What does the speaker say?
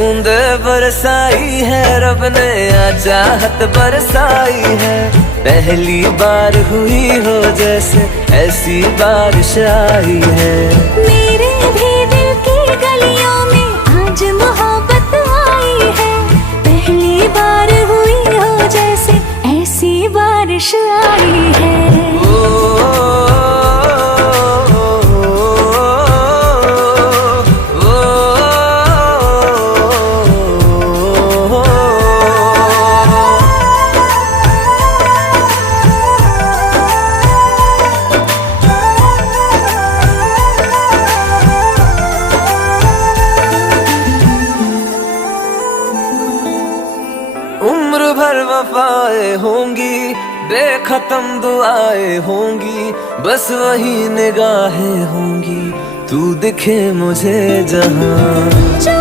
बूंदे बरसाई है रब ने, आ चाहत बरसाई है। पहली बार हुई हो जैसे ऐसी बारिश आई है। मेरे भी दिल की गलियों में आज मोहब्बत आई है। पहली बार हुई हो जैसे ऐसी बारिश आई है। उम्र भर वफाएं होंगी, बेखत्म दुआएं होंगी, बस वही निगाहें होंगी, तू दिखे मुझे जहां। जो